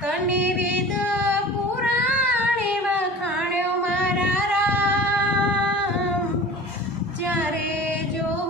તને વેદ પુરાણે વખાણ્યો મારા રામ. જ્યારે જો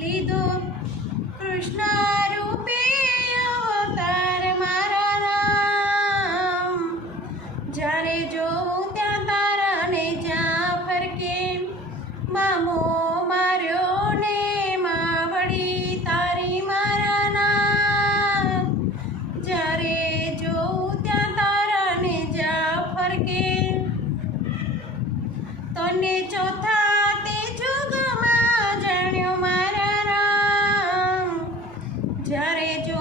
લીધો. કૃષ્ણ રૂપે અવતાર મારા રામ જ્યારે જોઉં ત્યાં તારાને જ્યાં ફરકે. મામો માર્યો ને માવડી તારી મારા જ્યારે જોઉં ત્યાં તારાને જ્યાં ફરકે. તને ચો જ્યારે જો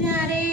Daddy.